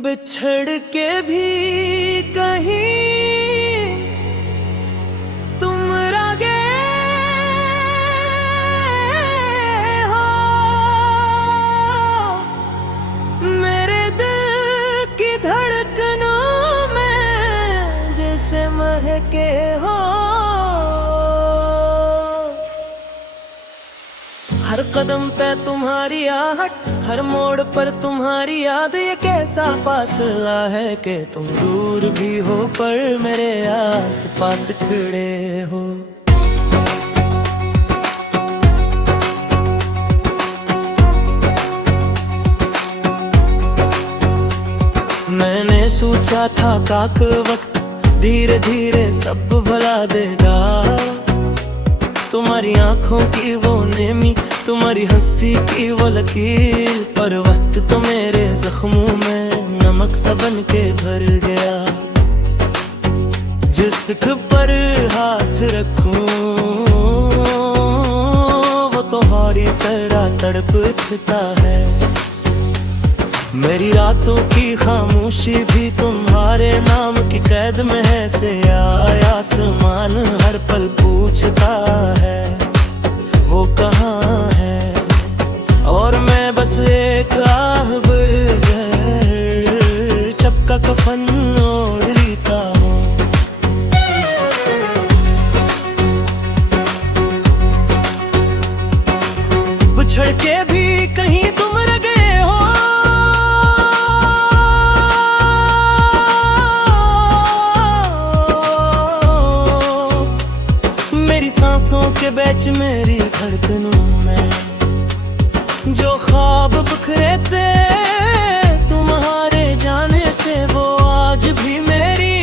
बिछड़ के भी कहीं तुम रगे हो, मेरे दिल की धड़कनों में जैसे महके हो। हर कदम पे तुम्हारी आहट, हर मोड़ पर तुम्हारी याद, ये कैसा फासला है कि तुम दूर भी हो पर मेरे आस पास खड़े हो। मैंने सोचा था काक वक्त धीरे धीरे सब भुला देगा, तुम्हारी आंखों की वो नेमी, तुम्हारी हंसी की वो लकीर, पर वक्त तो मेरे जख्मों में नमक सा बन के भर गया। जिस दिख पर हाथ रखूं वो तो हौरी तरह तड़प उठता है। मेरी रातों की खामोशी भी तुम्हारे नाम की कैद में है से आसमान हर पल पूछता है वो कहाँ है, और मैं बस एक आहबर चपका कफन ओढ़ लेता हूँ। बिछड़ के भी कहीं तुम रगे हो, मेरी सांसों के बीच मेरी धड़कनों में जो ख्वाब बिखरे थे तुम्हारे जाने से, वो आज भी मेरी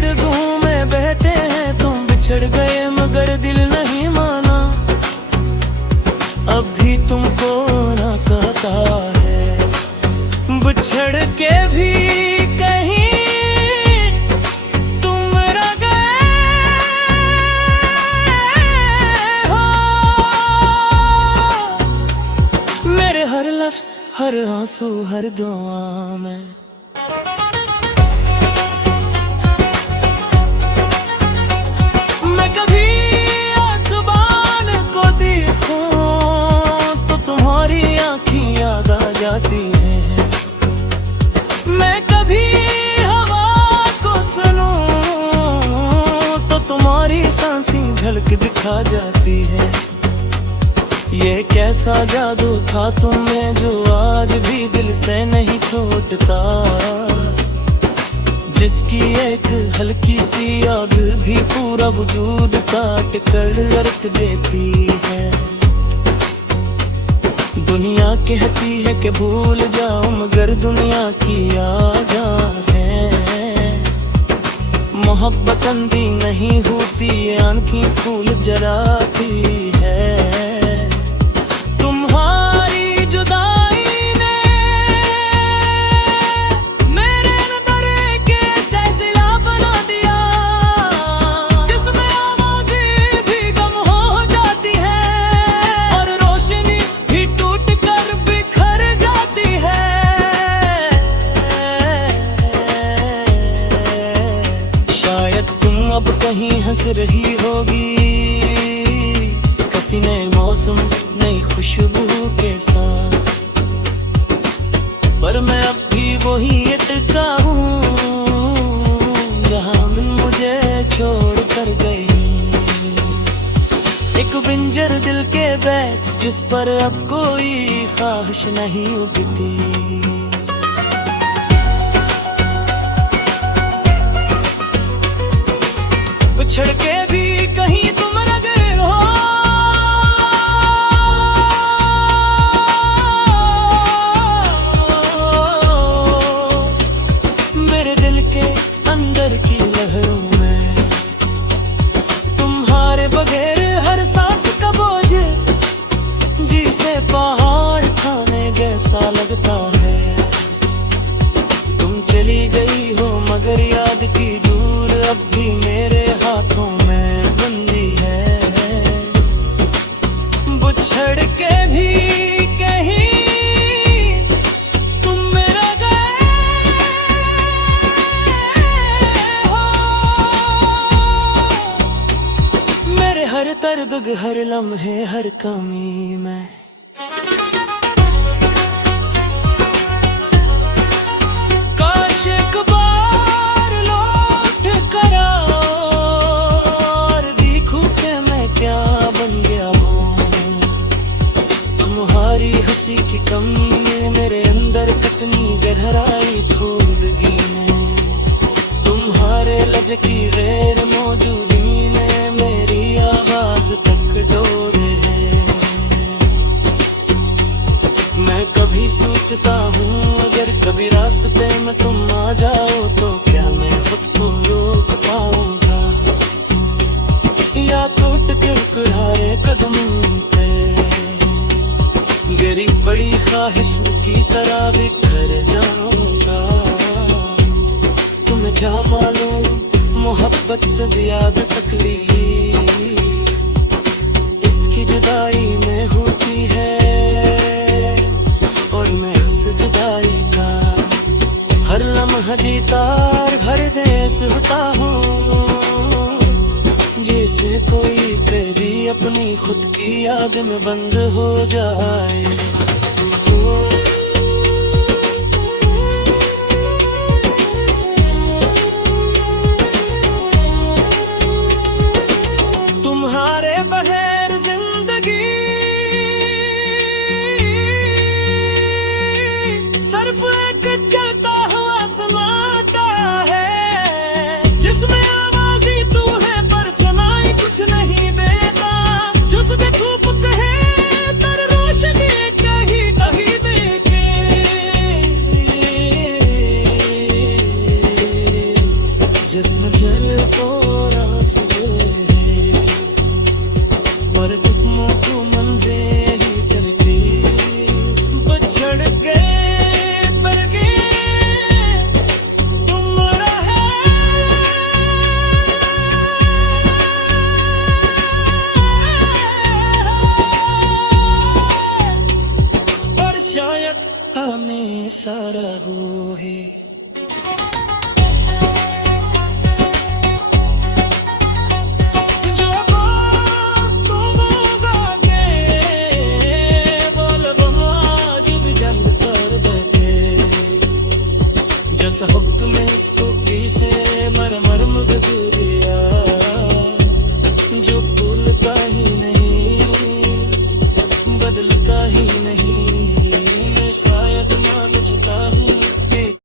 रगों में बहते हैं। तुम बिछड़ गए मगर दिल नहीं माना, अब भी तुमको ना कहता है। बिछड़ के भी हर आंसू हर दुआ में मैं कभी आसमान को देखूं तो तुम्हारी आँखें याद आ जाती हैं। मैं कभी हवा को सुनूं तो तुम्हारी सांसें झलक दिखा जाती है। ये कैसा जादू था तुम में जो आज भी दिल से नहीं छूटता, जिसकी एक हल्की सी याद भी पूरा वजूद काट कर रख देती है। दुनिया कहती है कि भूल जाओ मगर दुनिया की आजा है। मोहब्बत अंधी नहीं होती, ये आंखें फूल जलाती है। अब कहीं हंस रही होगी किसी नए मौसम नई खुशबू के साथ, पर मैं अब भी वही अटका हूँ जहाँ मुझे छोड़ कर गई। एक बिंजर दिल के बैच जिस पर अब कोई ख्वाहिश नहीं उगती। बिछड़ के भी कहीं तुम रगे हो, मेरे दिल के अंदर की लहरों में तुम्हारे बगैर हर सांस का बोझ जी से पहाड़ खाने जैसा लगता है। हर लम्हे हर कमी में। काश एक बार लौट कर आओ और देखूं कि मैं क्या बन गया हूँ। तुम्हारी हंसी की कमी में मेरे अंदर कितनी गहराई खूबगी में। तुम्हारे लज की गैर मौजूदगी में मेरी आवाज तक डोरे है। मैं कभी सोचता हूँ अगर कभी रास्ते में तुम आ जाओ तो क्या मैं खुद को रोक पाऊंगा, या टूट के कुरारे कदमों पे गिरी बड़ी ख्वाहिश की तरह बिखर जाऊंगा। तुम्हें क्या मालूम मोहब्बत से ज्यादा तकलीफ इसकी जुदाई में होती है, और मैं इस जुदाई का हर लम्हा जीता और हर देश होता हूँ। जैसे कोई कैदी अपनी खुद की याद में बंद हो जाए। तुम्हारे बगैर जिंदगी सिर्फ एक चलता हुआ सन्नाटा है, जिसमें आवाज ही तू है पर सुनाई कुछ नहीं देता। जो सुबह धूप कहे तर रोशनी कहीं कहीं देके, जिसमें जल को रास और तुमों को मंजे ही दिल के बछड़ गए पर गए तुम रहे। और शायद हमेशा रहोगे। जैसा हुक्म में इसको किसे मर मर मुझ दिया।